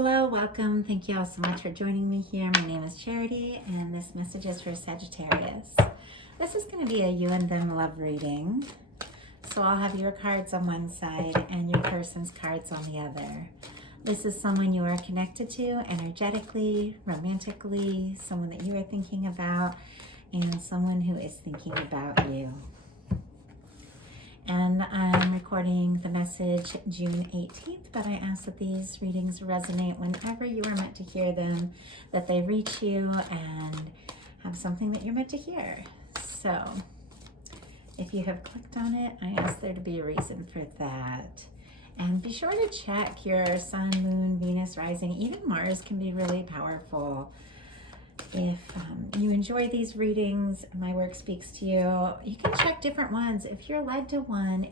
Hello, welcome. Thank you all so much for joining me here. My name is Charity, and this message is for Sagittarius. This is going to be a you and them love reading. So I'll have your cards on one side and your person's cards on the other. This is someone you are connected to energetically, romantically, someone that you are thinking about, and someone who is thinking about you. And I'm recording the message June 18th, but I ask that these readings resonate whenever you are meant to hear them, that they reach you and have something that you're meant to hear. So if you have clicked on it, I ask there to be a reason for that. And be sure to check your sun, moon, Venus, rising, even Mars can be really powerful. If you enjoy these readings, my work speaks to you, you can check different ones. If you're led to one,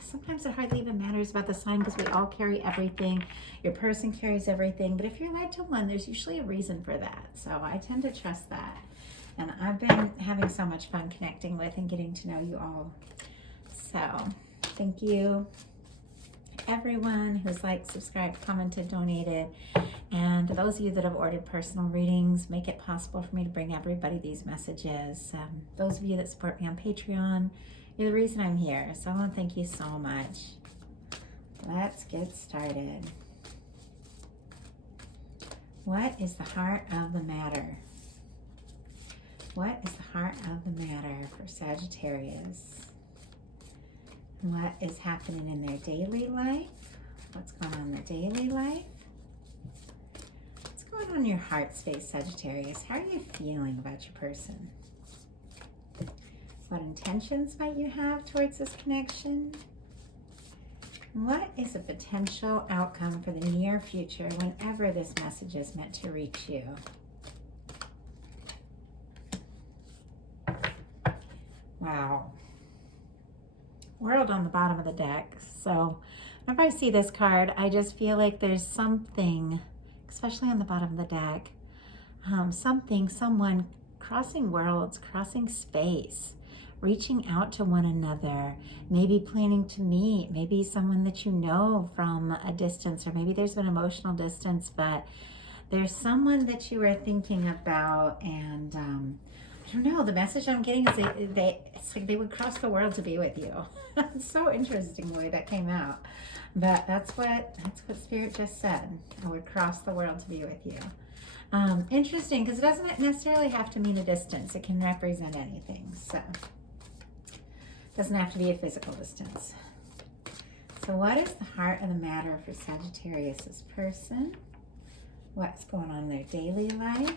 sometimes it hardly even matters about the sign because we all carry everything. Your person carries everything. But if you're led to one, there's usually a reason for that. So I tend to trust that. And I've been having so much fun connecting with and getting to know you all. So thank you, everyone who's liked, subscribed, commented, donated. And those of you that have ordered personal readings, make it possible for me to bring everybody these messages. Those of you that support me on Patreon, you're the reason I'm here. So I want to thank you so much. Let's get started. What is the heart of the matter? What is the heart of the matter for Sagittarius? What is happening in their daily life? What's going on in their daily life? What's going on in your heart space, Sagittarius? How are you feeling about your person? What intentions might you have towards this connection? What is a potential outcome for the near future whenever this message is meant to reach you? Wow. World on the bottom of the deck. So whenever I see this card, I just feel like there's something, especially on the bottom of the deck, someone crossing worlds, crossing space, reaching out to one another, maybe planning to meet, maybe someone that you know from a distance, or maybe there's been emotional distance, but there's someone that you are thinking about. And I don't know, the message I'm getting is it's like they would cross the world to be with you. It's so interesting the way that came out. But that's what Spirit just said. I would cross the world to be with you. Interesting, because it doesn't necessarily have to mean a distance. It can represent anything. So it doesn't have to be a physical distance. So what is the heart of the matter for Sagittarius's person? What's going on in their daily life?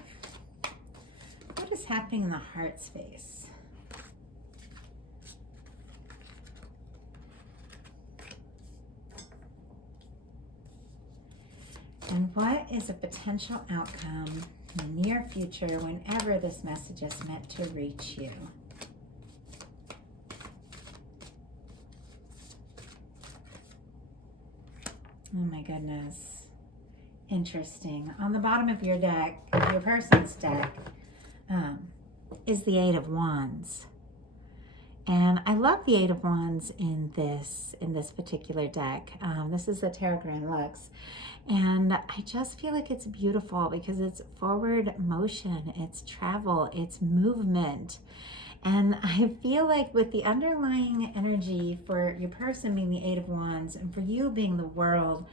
What is happening in the heart space? And what is a potential outcome in the near future whenever this message is meant to reach you? Oh my goodness. Interesting. On the bottom of your deck, your person's deck, is the Eight of Wands. And I love the Eight of Wands in this particular deck. This is the Tarot Grand Lux. And I just feel like it's beautiful because it's forward motion, it's travel, it's movement. And I feel like with the underlying energy for your person being the Eight of Wands and for you being the World,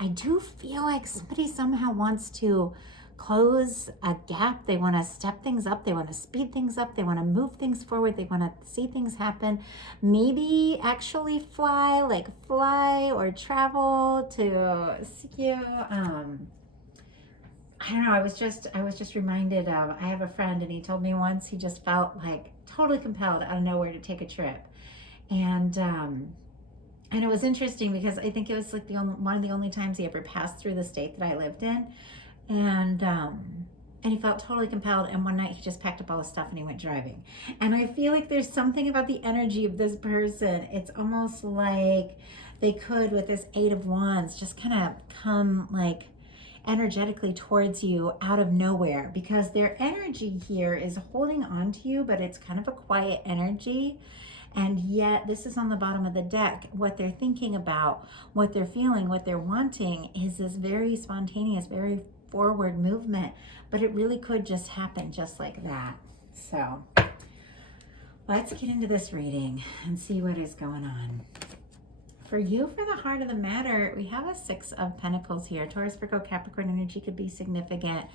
I do feel like somebody somehow wants to close a gap. They want to step things up. They want to speed things up. They want to move things forward. They want to see things happen. Maybe actually fly or travel to see you. I don't know. I was just reminded of, I have a friend and he told me once he just felt like totally compelled out of nowhere to take a trip. And it was interesting because I think it was like one of the only times he ever passed through the state that I lived in. And he felt totally compelled. And one night he just packed up all his stuff and he went driving. And I feel like there's something about the energy of this person. It's almost like they could, with this Eight of Wands, just kind of come like energetically towards you out of nowhere, because their energy here is holding on to you, but it's kind of a quiet energy. And yet this is on the bottom of the deck. What they're thinking about, what they're feeling, what they're wanting is this very spontaneous, very forward movement, but it really could just happen just like that. So let's get into this reading and see what is going on. For you, for the heart of the matter, we have a 6 of Pentacles here. Taurus, Virgo, Capricorn energy could be significant.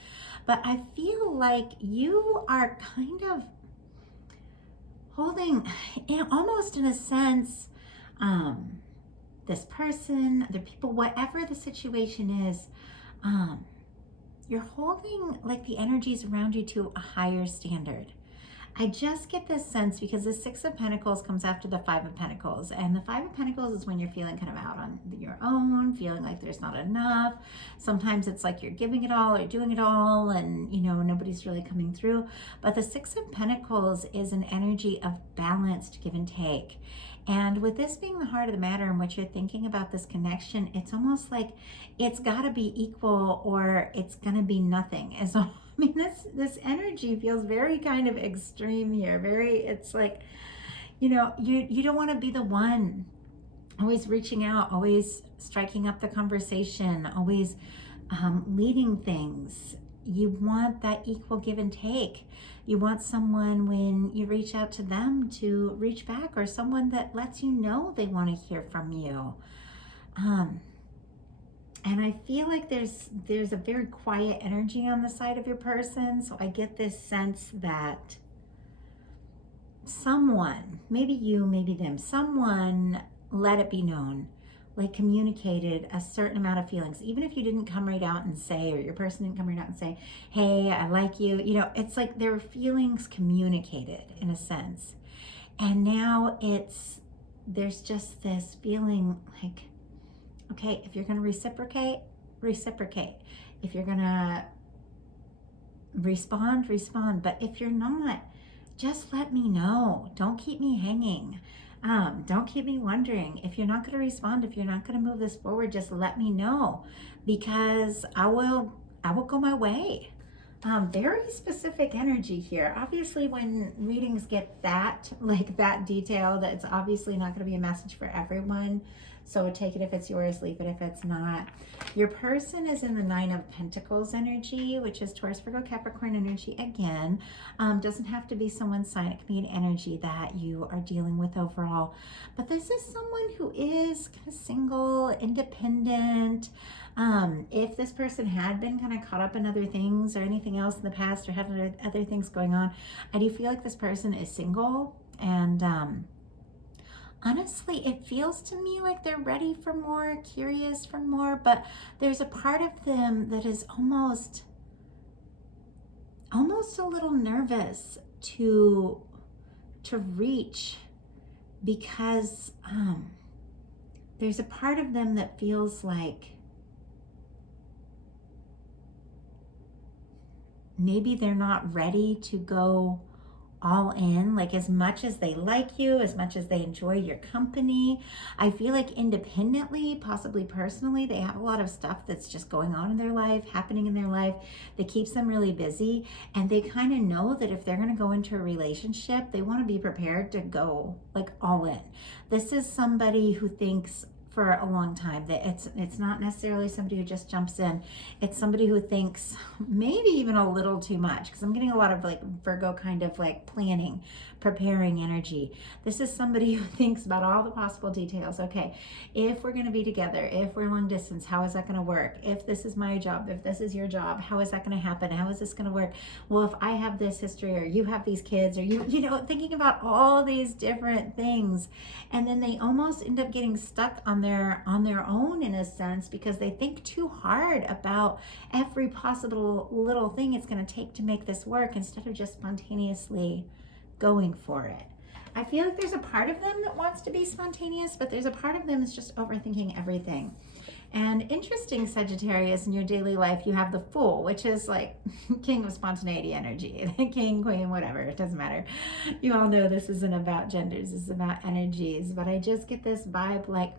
But I feel like you are kind of holding, almost in a sense, this person, the people, whatever the situation is, you're holding like the energies around you to a higher standard. I just get this sense because the 6 of Pentacles comes after the 5 of Pentacles. And the 5 of Pentacles is when you're feeling kind of out on your own, feeling like there's not enough. Sometimes it's like you're giving it all or doing it all and, you know, nobody's really coming through. But the 6 of Pentacles is an energy of balanced give and take. And with this being the heart of the matter and what you're thinking about this connection, it's almost like it's got to be equal or it's going to be nothing. And so, I mean, this energy feels very kind of extreme here. It's like, you know, you don't want to be the one always reaching out, always striking up the conversation, always leading things. You want that equal give and take. You want someone when you reach out to them to reach back, or someone that lets you know they want to hear from you. And I feel like there's a very quiet energy on the side of your person. So I get this sense that someone, maybe you, maybe them, someone let it be known, like communicated a certain amount of feelings, even if you didn't come right out and say, or your person didn't come right out and say, hey, I like you. You know, it's like there were feelings communicated in a sense. And now there's just this feeling like, okay, if you're going to reciprocate, reciprocate. If you're going to respond, respond. But if you're not, just let me know. Don't keep me hanging. Don't keep me wondering. If you're not going to respond, if you're not going to move this forward, just let me know, because I will go my way. Very specific energy here. Obviously, when readings get that detailed, it's obviously not going to be a message for everyone. So take it if it's yours, leave it if it's not. Your person is in the 9 of Pentacles energy, which is Taurus, Virgo, Capricorn energy again. Doesn't have to be someone's sign. It can be an energy that you are dealing with overall. But this is someone who is kind of single, independent. If this person had been kind of caught up in other things or anything else in the past, or had other things going on, I do feel like this person is single. And honestly, it feels to me like they're ready for more, curious for more, but there's a part of them that is almost a little nervous to reach, because there's a part of them that feels like maybe they're not ready to go all in, like as much as they like you, as much as they enjoy your company. I feel like independently, possibly personally, they have a lot of stuff that's just going on in their life, happening in their life, that keeps them really busy. And they kind of know that if they're going to go into a relationship, they want to be prepared to go like all in. This is somebody who thinks for a long time, that it's not necessarily somebody who just jumps in. It's somebody who thinks maybe even a little too much, because I'm getting a lot of like Virgo kind of like planning, preparing energy. This is somebody who thinks about all the possible details. Okay, if we're going to be together, if we're long distance, how is that going to work? If this is my job, if this is your job, how is that going to happen? How is this going to work? Well, if I have this history, or you have these kids, or you know, thinking about all these different things. And then they almost end up getting stuck on their own in a sense, because they think too hard about every possible little thing it's going to take to make this work, instead of just spontaneously going for it. I feel like there's a part of them that wants to be spontaneous, but there's a part of them that's just overthinking everything. And interesting, Sagittarius, in your daily life, you have the Fool, which is like king of spontaneity energy. King, queen, whatever, it doesn't matter. You all know this isn't about genders, this is about energies. But I just get this vibe like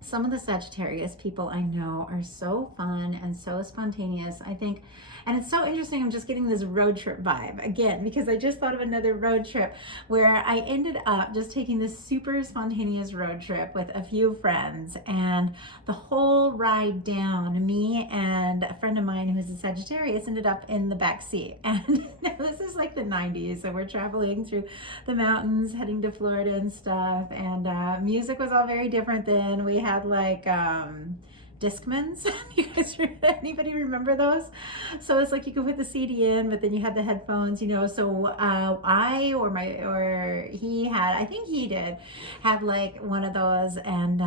some of the Sagittarius people I know are so fun and so spontaneous, I think. And it's so interesting. I'm just getting this road trip vibe again, because I just thought of another road trip where I ended up just taking this super spontaneous road trip with a few friends. And the whole ride down, me and a friend of mine who's a Sagittarius ended up in the back seat. And this is like the 90s. So we're traveling through the mountains, heading to Florida and stuff. And music was all very different then. We had like Discmans. You guys, anybody remember those? So it's like you could put the CD in, but then you had the headphones, you know. So he had, I think he did, had like one of those, and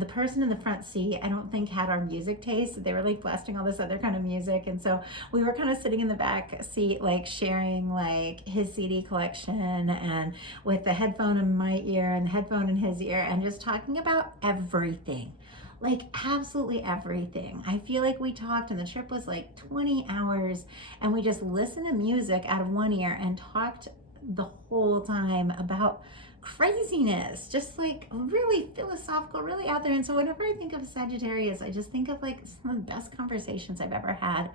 the person in the front seat, I don't think had our music taste. They were like blasting all this other kind of music, and so we were kind of sitting in the back seat, like sharing like his CD collection, and with the headphone in my ear and the headphone in his ear, and just talking about everything. Like absolutely everything. I feel like we talked, and the trip was like 20 hours, and we just listened to music out of one ear and talked the whole time about craziness, just like really philosophical, really out there. And so whenever I think of Sagittarius, I just think of like some of the best conversations I've ever had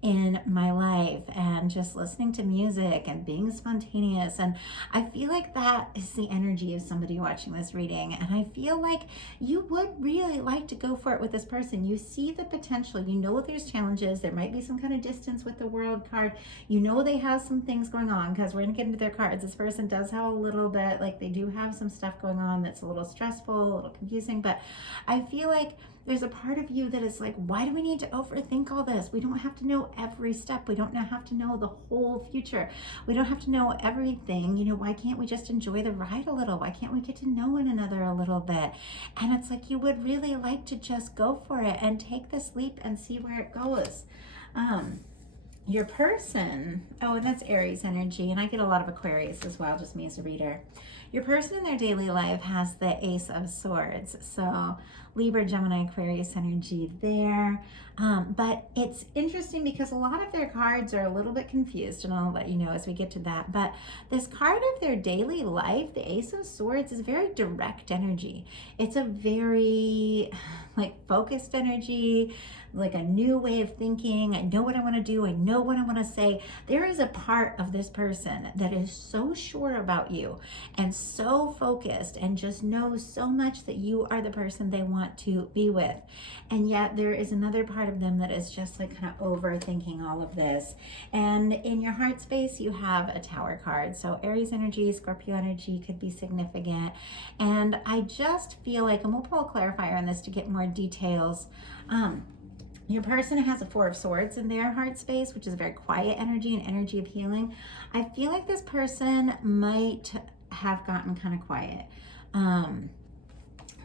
in my life, and just listening to music and being spontaneous. And I feel like that is the energy of somebody watching this reading, and I feel like you would really like to go for it with this person. You see the potential, you know there's challenges, there might be some kind of distance with the World card, you know they have some things going on, because we're gonna get into their cards. This person does have a little bit, like they do have some stuff going on that's a little stressful, a little confusing, but I feel like there's a part of you that is like, why do we need to overthink all this? We don't have to know every step. We don't have to know the whole future. We don't have to know everything. You know, why can't we just enjoy the ride a little? Why can't we get to know one another a little bit? And it's like you would really like to just go for it and take this leap and see where it goes. Your person, oh, and that's Aries energy, and I get a lot of Aquarius as well, just me as a reader. Your person in their daily life has the Ace of Swords, so Libra, Gemini, Aquarius energy there. But it's interesting because a lot of their cards are a little bit confused, and I'll let you know as we get to that. But this card of their daily life, the Ace of Swords, is very direct energy. It's a very like focused energy, like a new way of thinking. I know what I want to do. I know what I want to say. There is a part of this person that is so sure about you and so focused and just knows so much that you are the person they want to be with. And yet there is another part of them that is just like kind of overthinking all of this. And in your heart space, you have a Tower card. So Aries energy, Scorpio energy could be significant. And I just feel like, and we'll pull a clarifier on this to get more details. Your person has a Four of Swords in their heart space, which is a very quiet energy and energy of healing. I feel like this person might have gotten kind of quiet.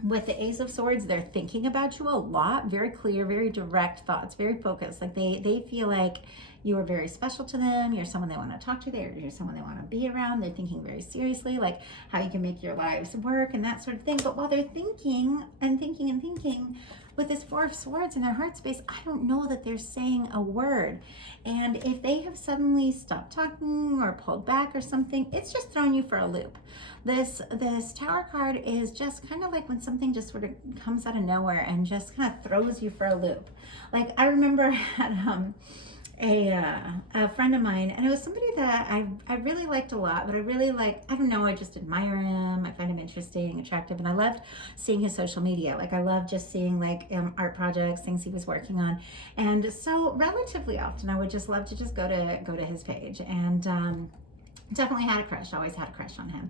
With the Ace of Swords, they're thinking about you a lot, very clear, very direct thoughts, very focused. Like they feel like you are very special to them. You're someone they want to talk to. You're someone they want to be around. They're thinking very seriously, like how you can make your lives work and that sort of thing. But while they're thinking and thinking and thinking, with this Four of Swords in their heart space, I don't know that they're saying a word. And if they have suddenly stopped talking or pulled back or something, it's just throwing you for a loop. This Tower card is just kind of like when something just sort of comes out of nowhere and just kind of throws you for a loop. Like I remember at a friend of mine, and it was somebody that I really liked a lot, but I really like, I don't know, I just admire him. I find him interesting, attractive, and I loved seeing his social media. Like I loved just seeing like art projects, things he was working on. And so relatively often I would just love to just go to his page, and definitely had a crush, always had a crush on him.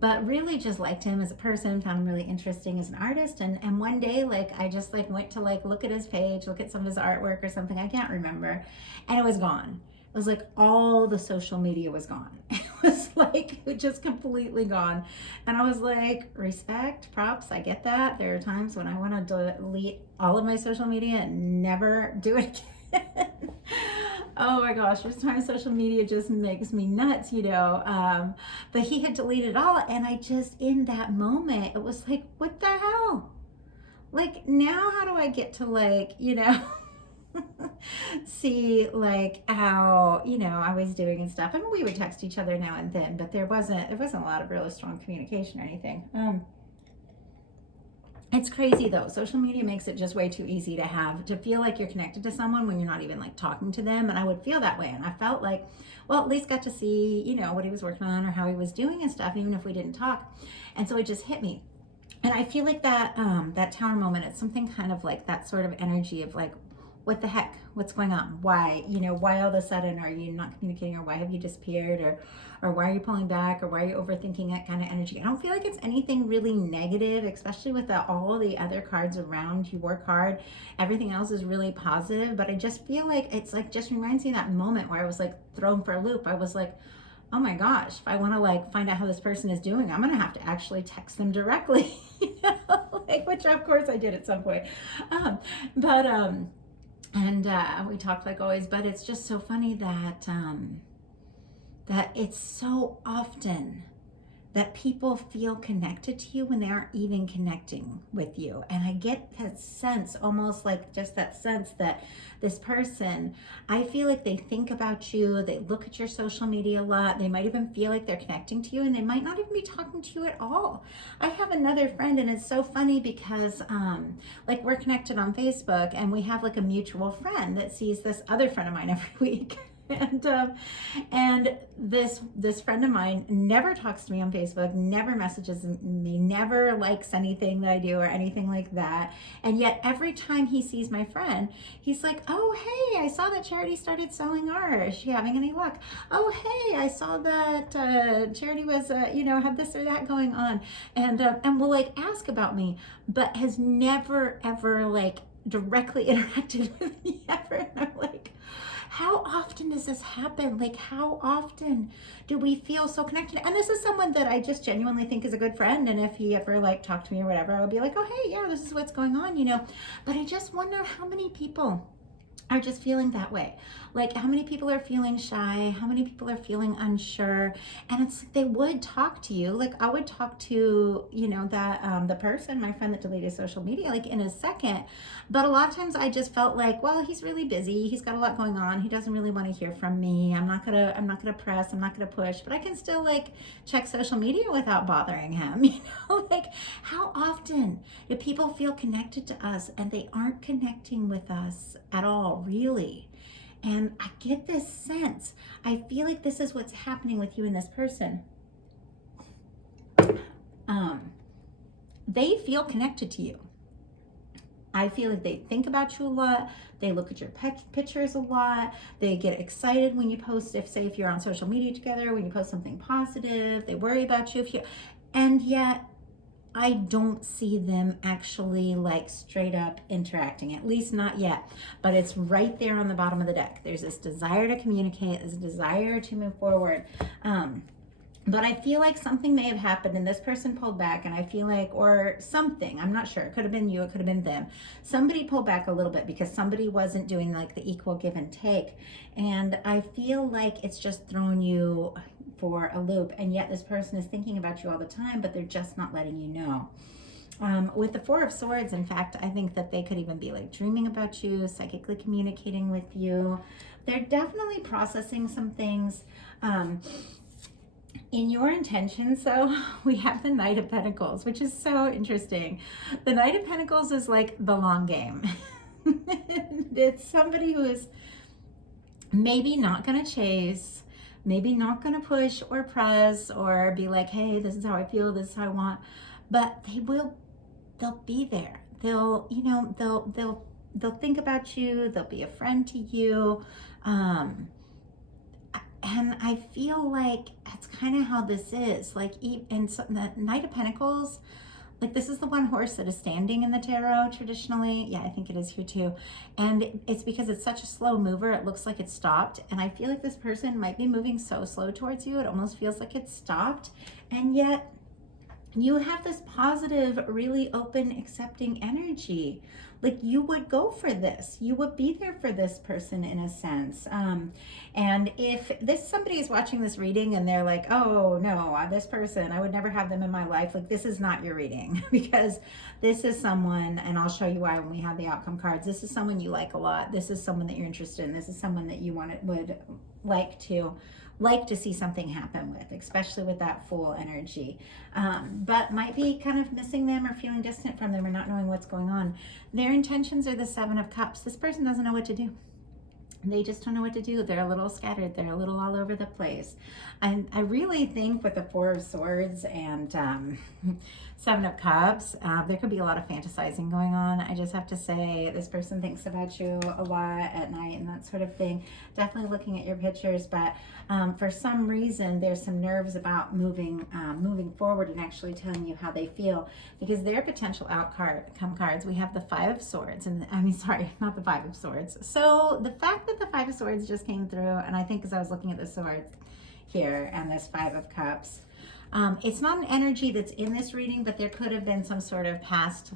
But really just liked him as a person, found him really interesting as an artist. And one day, like, I just like went to like look at his page, look at some of his artwork or something, I can't remember. And it was gone. It was like all the social media was gone. It was like just completely gone. And I was like, respect, props, I get that. There are times when I want to delete all of my social media and never do it again. Oh my gosh, there's times social media just makes me nuts, you know. But he had deleted it all, and I just, in that moment, it was like, what the hell? Like, now how do I get to, like, you know, see, like, how, you know, I was doing and stuff. I mean, we would text each other now and then, but there wasn't a lot of really strong communication or anything. It's crazy though. Social media makes it just way too easy to feel like you're connected to someone when you're not even like talking to them. And I would feel that way. And I felt like, well, at least got to see, what he was working on or how he was doing and stuff, even if we didn't talk. And so it just hit me. And I feel like that tower moment, it's something kind of like that sort of energy of like, what the heck, what's going on? Why, why all of a sudden are you not communicating, or why have you disappeared, or why are you pulling back, or why are you overthinking that kind of energy? I don't feel like it's anything really negative, especially with all the other cards around your card. Everything else is really positive, but I just feel like it's like, just reminds me of that moment where I was like thrown for a loop. I was like, oh my gosh, if I want to like find out how this person is doing, I'm going to have to actually text them directly, which of course I did at some point. And we talked like always, but it's just so funny that it's so often that people feel connected to you when they aren't even connecting with you. And I get that sense, almost like just that sense that this person, I feel like they think about you, they look at your social media a lot, they might even feel like they're connecting to you, and they might not even be talking to you at all. I have another friend, and it's so funny because like we're connected on Facebook, and we have like a mutual friend that sees this other friend of mine every week. And this friend of mine never talks to me on Facebook, never messages me, never likes anything that I do or anything like that. And yet every time he sees my friend, he's like, oh, hey, I saw that Charity started selling art. Is she having any luck? Oh, hey, I saw that Charity was, had this or that going on. And will like ask about me, but has never, ever like directly interacted with me ever. And I'm like, how often does this happen? Like, how often do we feel so connected? And this is someone that I just genuinely think is a good friend. And if he ever like talked to me or whatever, I would be like, oh, hey, yeah, this is what's going on, But I just wonder how many people are just feeling that way. Like, how many people are feeling shy? How many people are feeling unsure? And it's like they would talk to you. Like, I would talk to, the person, my friend that deleted social media, like in a second. But a lot of times I just felt like, well, he's really busy. He's got a lot going on. He doesn't really want to hear from me. I'm not gonna press. I'm not gonna push. But I can still like check social media without bothering him. Like, how often do people feel connected to us and they aren't connecting with us at all, really? And I get this sense. I feel like this is what's happening with you and this person. They feel connected to you. I feel like they think about you a lot. They look at your pictures a lot. They get excited when you post, if you're on social media together, when you post something positive. They worry about you. And yet, I don't see them actually like straight up interacting, at least not yet. But it's right there on the bottom of the deck. There's this desire to communicate, this desire to move forward. But I feel like something may have happened and this person pulled back, and I feel like, or something, I'm not sure. It could have been you, it could have been them. Somebody pulled back a little bit because somebody wasn't doing like the equal give and take. And I feel like it's just thrown you for a loop, and yet this person is thinking about you all the time, but they're just not letting you know. With the Four of Swords, in fact, I think that they could even be like dreaming about you, psychically communicating with you. They're definitely processing some things. In your intentions, so we have the Knight of Pentacles, which is so interesting. The Knight of Pentacles is like the long game. It's somebody who is maybe not going to chase, maybe not going to push or press or be like, hey, this is how I feel, this is how I want, but they'll be there. They'll think about you. They'll be a friend to you. And I feel like that's kind of how this is. Like, and so the Knight of Pentacles, like this is the one horse that is standing in the tarot traditionally. Yeah, I think it is here too. And it's because it's such a slow mover, it looks like it stopped. And I feel like this person might be moving so slow towards you, it almost feels like it stopped. And yet you have this positive, really open, accepting energy. like you would go for this. You would be there for this person in a sense. And if somebody is watching this reading and they're like, oh no, this person, I would never have them in my life. Like, this is not your reading, because this is someone, and I'll show you why when we have the outcome cards. This is someone you like a lot. This is someone that you're interested in. This is someone that you would like to see something happen with, especially with that Fool energy, but might be kind of missing them or feeling distant from them or not knowing what's going on. Their intentions are the Seven of Cups. This person doesn't know what to do. They just don't know what to do. They're a little scattered. They're a little all over the place. And I really think with the Four of Swords and Seven of Cups, there could be a lot of fantasizing going on. I just have to say, this person thinks about you a lot at night and that sort of thing. Definitely looking at your pictures, but for some reason, there's some nerves about moving forward and actually telling you how they feel, because their potential outcome cards, we have the Five of Swords, and not the Five of Swords. So the fact that the Five of Swords just came through, and I think as I was looking at the swords here and this Five of Cups, it's not an energy that's in this reading, but there could have been some sort of past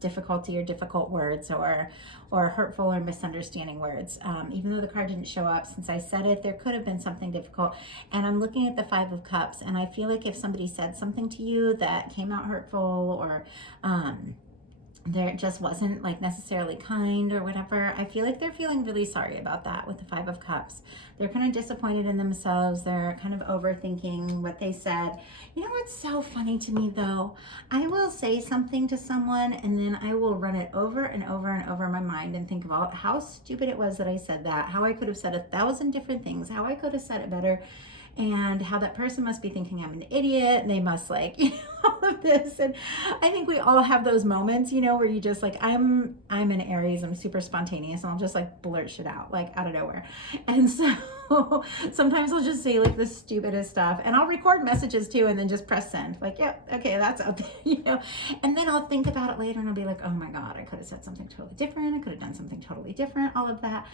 difficulty or difficult words or hurtful or misunderstanding words. Even though the card didn't show up since I said it, there could have been something difficult. And I'm looking at the Five of Cups, and I feel like if somebody said something to you that came out hurtful or there just wasn't like necessarily kind or whatever, I feel like they're feeling really sorry about that with the Five of Cups. They're kind of disappointed in themselves. They're kind of overthinking what they said. You know what's so funny to me though? I will say something to someone and then I will run it over and over and over in my mind and think about how stupid it was that I said that, how I could have said 1,000 different things, how I could have said it better, and how that person must be thinking I'm an idiot, and they must all of this. And I think we all have those moments, where you just I'm an Aries, I'm super spontaneous, and I'll just blurt shit out, out of nowhere. And so sometimes I'll just say the stupidest stuff, and I'll record messages too, and then just press send, yep, okay, that's out there, and then I'll think about it later, and I'll be like, oh my God, I could have said something totally different, I could have done something totally different, all of that.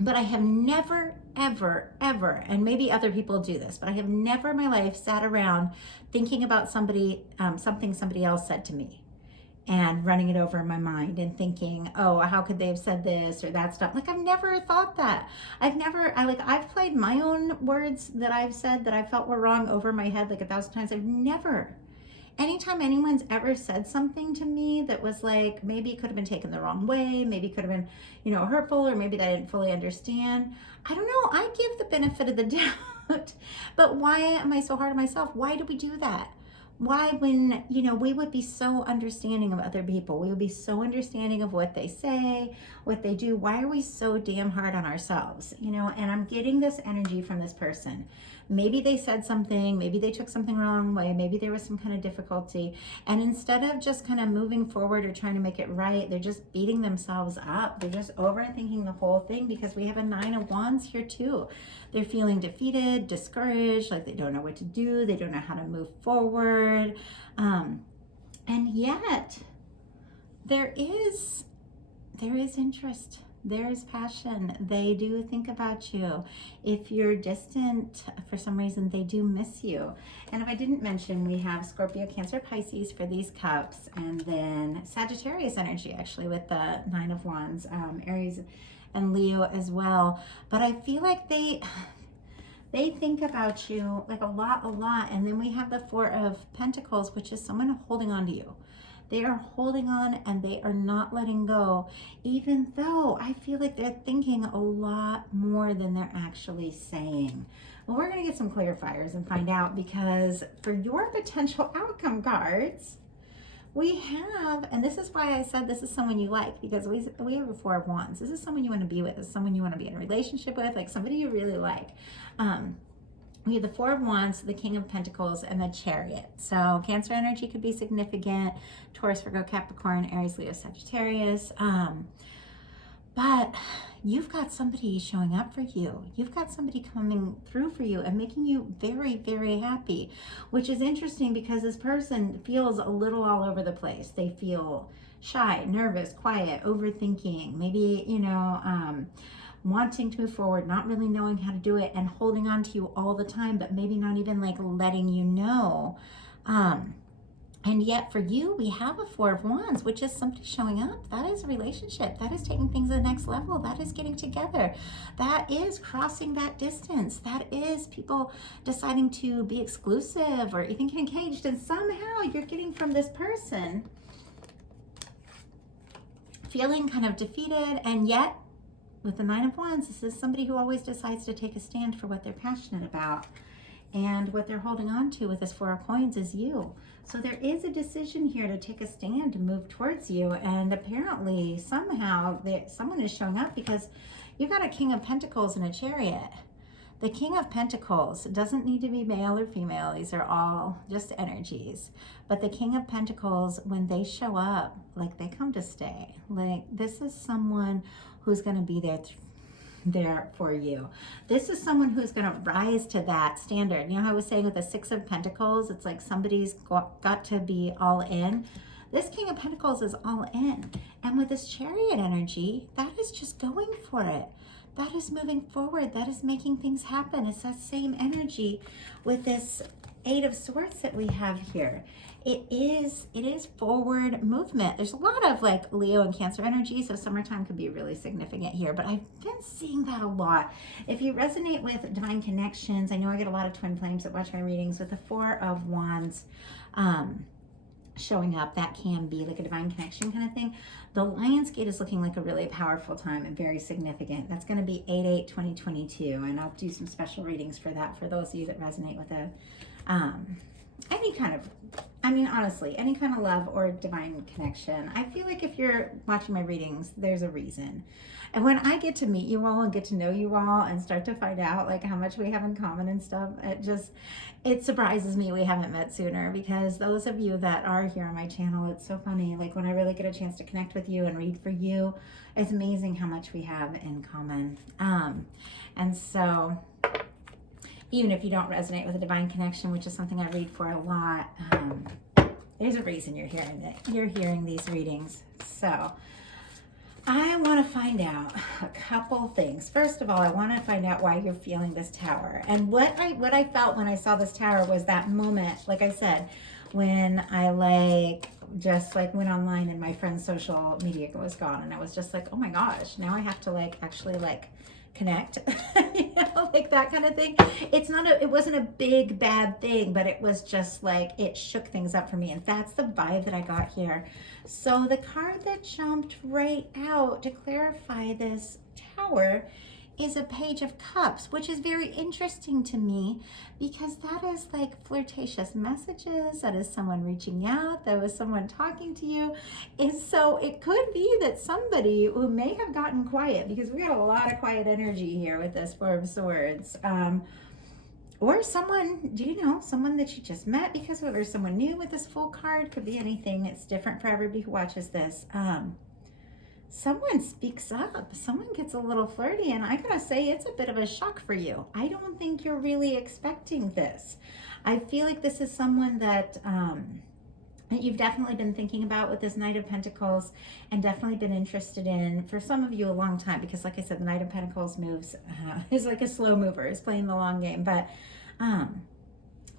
But I have never, ever, ever, and maybe other people do this, but I have never in my life sat around thinking about something somebody else said to me and running it over in my mind and thinking, oh, how could they have said this or that stuff? I've never thought that. I've played my own words that I've said that I felt were wrong over my head 1,000 times. Anytime anyone's ever said something to me that was maybe it could have been taken the wrong way, maybe it could have been, hurtful, or maybe that I didn't fully understand. I don't know. I give the benefit of the doubt. But why am I so hard on myself? Why do we do that? Why, when, we would be so understanding of other people, we would be so understanding of what they say, what they do, why are we so damn hard on ourselves? And I'm getting this energy from this person. Maybe they said something, maybe they took something the wrong way, maybe there was some kind of difficulty, and instead of just kind of moving forward or trying to make it right, they're just beating themselves up. They're just overthinking the whole thing, because we have a Nine of Wands here too. They're feeling defeated, discouraged, they don't know what to do, they don't know how to move forward, and yet there is interest. There's passion. They do think about you. If you're distant for some reason, they do miss you. And if I didn't mention, we have Scorpio, Cancer, Pisces for these cups, and then Sagittarius energy actually with the Nine of Wands, Aries and Leo as well. But I feel like they think about you a lot. And then we have the Four of Pentacles, which is someone holding on to you. They are holding on and they are not letting go, even though I feel like they're thinking a lot more than they're actually saying. Well, we're going to get some clarifiers and find out, because for your potential outcome cards, we have, and this is why I said this is someone you like, because we have a Four of Wands. This is someone you want to be with. This is someone you want to be in a relationship with, somebody you really like. We have the Four of Wands, the King of Pentacles, and the Chariot. So Cancer energy could be significant. Taurus, Virgo, Capricorn, Aries, Leo, Sagittarius. But you've got somebody showing up for you. You've got somebody coming through for you and making you very, very happy, which is interesting because this person feels a little all over the place. They feel shy, nervous, quiet, overthinking, maybe, wanting to move forward, not really knowing how to do it, and holding on to you all the time, but maybe not even letting you know. I And yet for you, we have a Four of Wands, which is somebody showing up. That is a relationship. That is taking things to the next level. That is getting together. That is crossing that distance. That is people deciding to be exclusive or even get engaged. And somehow you're getting from this person feeling kind of defeated. And yet with the Nine of Wands, this is somebody who always decides to take a stand for what they're passionate about. And what they're holding on to with this Four of Coins is you. So there is a decision here to take a stand, to move towards you. And apparently, somehow, someone is showing up because you've got a King of Pentacles and a Chariot. The King of Pentacles doesn't need to be male or female. These are all just energies. But the King of Pentacles, when they show up, like they come to stay. Like this is someone who's going to be there for you. This is someone who's going to rise to that standard. You know how I was saying with the Six of Pentacles, it's like somebody's got to be all in. This King of Pentacles is all in. And with this Chariot energy, that is just going for it. That is moving forward. That is making things happen. It's that same energy with this Eight of Swords that we have here. It is forward movement. There's a lot of like Leo and Cancer energy, so summertime could be really significant here, but I've been seeing that a lot. If you resonate with divine connections, I know I get a lot of twin flames that watch my readings with the Four of Wands showing up. That can be like a divine connection kind of thing. The Lion's Gate is looking like a really powerful time and very significant. That's going to be 8/8/2022, and I'll do some special readings for that for those of you that resonate with a any kind of, I mean, honestly, any kind of love or divine connection. I feel like if you're watching my readings, there's a reason. And when I get to meet you all and get to know you all and start to find out like how much we have in common and stuff, it surprises me we haven't met sooner, because those of you that are here on my channel, it's so funny. Like when I really get a chance to connect with you and read for you, it's amazing how much we have in common. And so even if you don't resonate with a divine connection, which is something I read for a lot, there's a reason you're hearing these readings. So I want to find out a couple things. First of all, I want to find out why you're feeling this Tower. And what I felt when I saw this Tower was that moment, like I said, when I just went online and my friend's social media was gone, and I was just like, oh my gosh, now I have to actually connect, you know, like that kind of thing. It wasn't a big bad thing, but it was just like it shook things up for me, and that's the vibe that I got here. So the card that jumped right out to clarify this Tower is a Page of Cups, which is very interesting to me because that is like flirtatious messages. That is someone reaching out. That was someone talking to you. And so it could be that somebody who may have gotten quiet, because we got a lot of quiet energy here with this Four of Swords, or someone, someone that you just met, because whether someone new with this Full card, could be anything. It's different for everybody who watches this. Someone speaks up, someone gets a little flirty, and I gotta say, it's a bit of a shock for you. I don't think you're really expecting this. I feel like this is someone that you've definitely been thinking about with this Knight of Pentacles, and definitely been interested in for some of you a long time, because like I said, the Knight of Pentacles moves, is like a slow mover, is playing the long game, but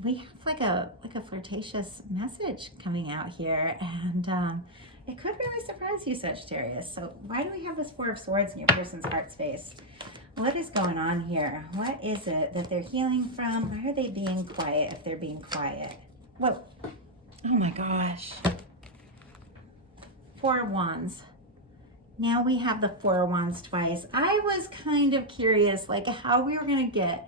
we have like a flirtatious message coming out here, and it could really surprise you, Sagittarius. So why do we have this Four of Swords in your person's heart space? What is going on here? What is it that they're healing from? Why are they being quiet if they're being quiet? Whoa. Oh my gosh. Four of Wands. Now we have the Four of Wands twice. I was kind of curious how we were going to get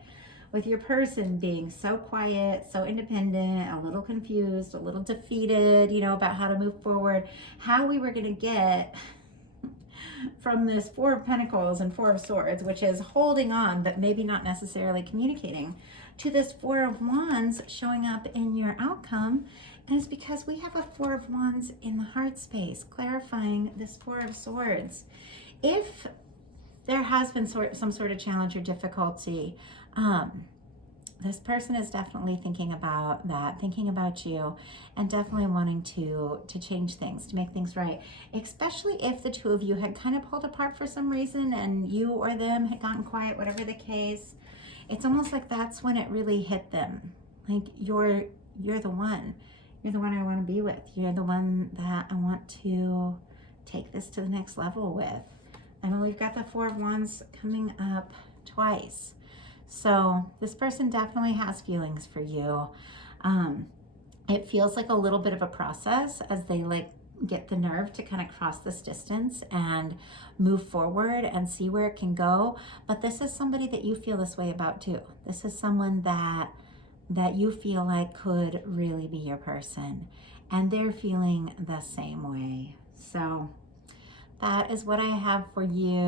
with your person being so quiet, so independent, a little confused, a little defeated, about how to move forward, how we were going to get from this Four of Pentacles and Four of Swords, which is holding on, but maybe not necessarily communicating, to this Four of Wands showing up in your outcome. And it's because we have a Four of Wands in the heart space, clarifying this Four of Swords. If there has been some sort of challenge or difficulty, this person is definitely thinking about that, thinking about you, and definitely wanting to change things, to make things right, especially if the two of you had kind of pulled apart for some reason and you or them had gotten quiet, whatever the case. It's almost like that's when it really hit them. Like you're the one. You're the one I want to be with. You're the one that I want to take this to the next level with. I mean, we've got the Four of Wands coming up twice. So this person definitely has feelings for you. It feels like a little bit of a process as they like get the nerve to kind of cross this distance and move forward and see where it can go. But this is somebody that you feel this way about too. This is someone that you feel like could really be your person, and they're feeling the same way. So that is what I have for you.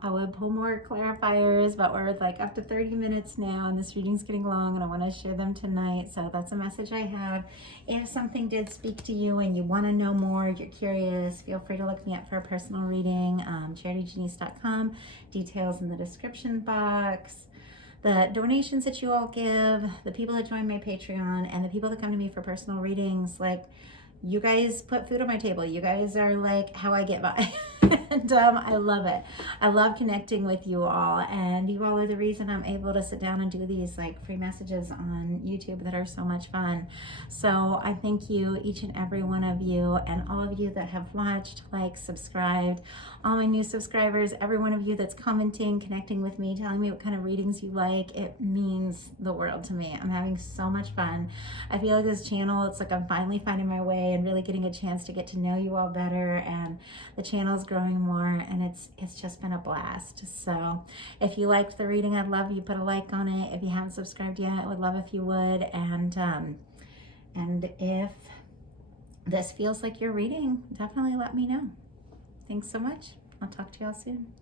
I would pull more clarifiers, but we're like up to 30 minutes now, and this reading's getting long, and I want to share them tonight. So that's a message I have. If something did speak to you and you want to know more, you're curious, feel free to look me up for a personal reading. CharityJanice.com. Details in the description box. The donations that you all give, the people that join my Patreon, and the people that come to me for personal readings, like, you guys put food on my table. You guys are like how I get by. And I love it. I love connecting with you all, and you all are the reason I'm able to sit down and do these like free messages on YouTube that are so much fun. So I thank you, each and every one of you, and all of you that have watched, like, subscribed, all my new subscribers, every one of you that's commenting, connecting with me, telling me what kind of readings you like. It means the world to me. I'm having so much fun. I feel like this channel, it's like I'm finally finding my way and really getting a chance to get to know you all better, and the channel's growing more, and it's just been a blast. So if you liked the reading, I'd love you put a like on it. If you haven't subscribed yet, I would love if you would. And if this feels like your reading, definitely let me know. Thanks so much. I'll talk to y'all soon.